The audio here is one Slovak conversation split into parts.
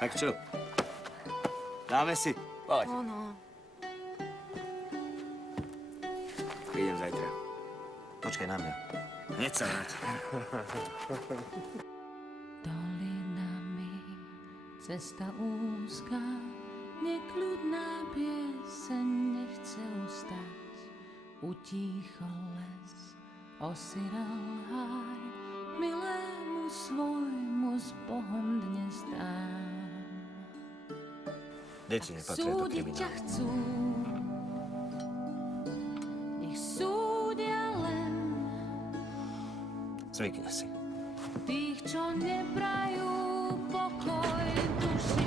Tak čo? Dáme si. Poď. Ono. Prídem zajtra. Počkaj na mňa. Hneď sa vráť. Dolinami cesta úzka, nekľudná pieseň nechce ustať. Utíchol les, osirel háj, milému svojmu s Bohom dnes dám. Deti nepatria do Súdiť ťa kriminálu. chcú, nech súdia len Zvykni si. tých, čo neprajú pokoj duši.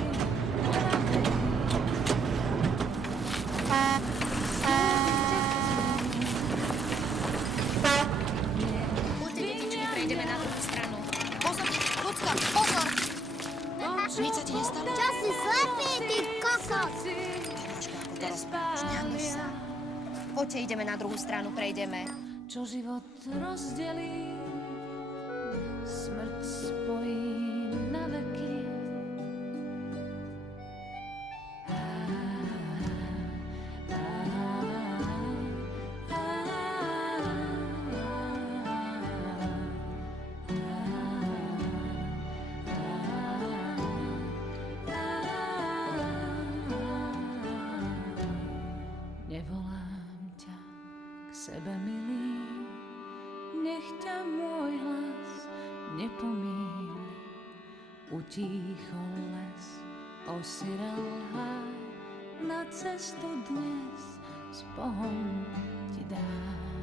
Poďte, deti, či neprejdeme na druhú stranu. Pozor, ľudská, pozor! Nič sa ti nestalo? Čo si slepý, ty kokos? Šňahnuš sa. Poďte, ideme na druhú stranu, prejdeme. Čo život rozdelí, smrť spojí na veky. Nevolám ťa k sebe, milý, nech ťa môj hlas nepomíli. Utíchol les, osirel háj, na cestu dnes s Bohom ti dám.